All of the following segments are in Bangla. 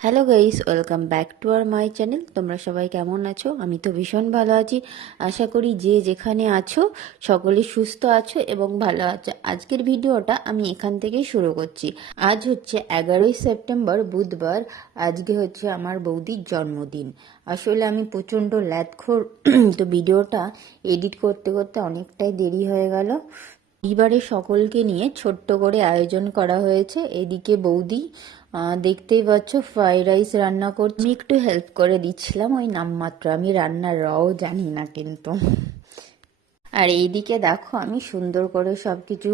Hello guys, welcome back to our my channel. তোমরা সবাই কেমন আছো? আমি তো ভীষণ ভালো আছি। আশা করি যে যেখানে আছো সকলে সুস্থ আছো এবং ভালো আছো। আজকের ভিডিওটা আমি এখান থেকেই শুরু করছি। আজ হচ্ছে 11ই সেপ্টেম্বর, বুধবার। আজকে হচ্ছে আমার বৌদির জন্মদিন। আসলে আমি প্রচণ্ড ল্যাদখোর, তো ভিডিওটা এডিট করতে করতে অনেকটাই দেরি হয়ে গেল। পরিবারের সকলকে নিয়ে ছোট্ট করে আয়োজন করা হয়েছে। এদিকে বৌদি দেখতেই পাচ্ছ ফ্রাইড রাইস রান্না করছি। আমি একটু হেল্প করে দিচ্ছিলাম, ওই নামমাত্র, আমি রান্নার রও জানি না কিন্তু। আর এইদিকে দেখো আমি সুন্দর করে সব কিছু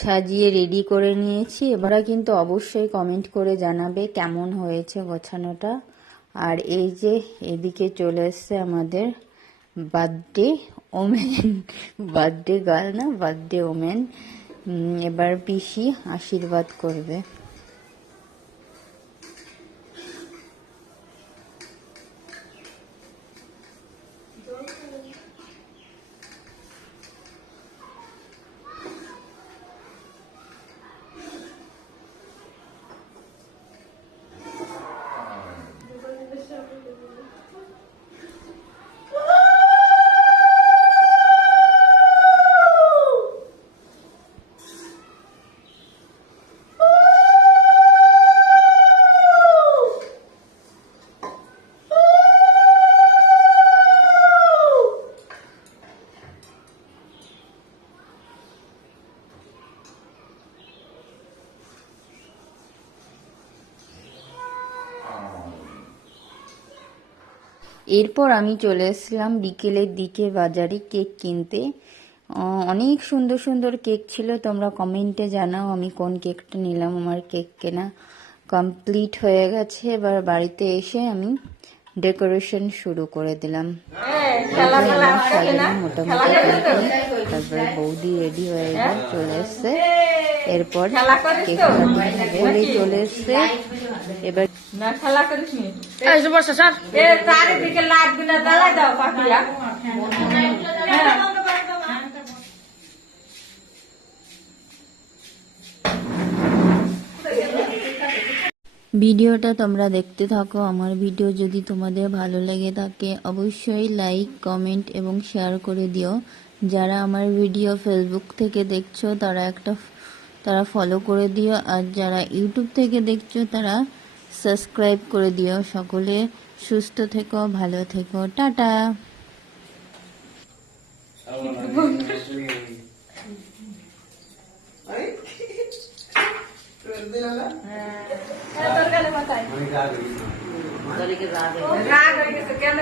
সাজিয়ে রেডি করে নিয়েছি। এবারে কিন্তু অবশ্যই কমেন্ট করে জানাবে কেমন হয়েছে গোছানোটা। আর এই যে এদিকে চলে এসছে আমাদের বার্থডে ওমেন, বার্থডে গার্ল না, বার্থডে ওমেন। এবার পিসি আশীর্বাদ করবে। এরপর আমি চলে এসেছিলাম বিকেলের দিকে বাজারে কেক কিনতে। অনেক সুন্দর সুন্দর কেক ছিল। তোমরা কমেন্টে জানাও আমি কোন কেকটা নিলাম। আমার কেক কেনা কমপ্লিট হয়ে গেছে। এবার বাড়িতে এসে আমি ডেকোরেশন শুরু করে দিলাম। আমার সাজানো মোটামুটি কমপ্লিট। তারপরে বৌদি রেডি হয়ে চলে এসছে। এরপর কেক কাটিং হবে, চলে এসছে। এবার না খেলা করিস নি, এই যে বসে স্যার এ চারিদিকে লাইট দিলে জ্বালাই দাও পাখিরা। ভিডিওটা তোমরা দেখতে থাকো। আমার ভিডিও যদি তোমাদের ভালো লেগে থাকে অবশ্যই লাইক, কমেন্ট এবং শেয়ার করে দিও। যারা আমার ভিডিও ফেসবুক থেকে দেখছো তারা ফলো করে দিও। আর যারা ইউটিউব থেকে দেখছো তারা সাবস্ক্রাইব করে দিও। সকলে সুস্থ থেকো, ভালো থেকো, টাটা। রাগ হয়ে গেছে কেন?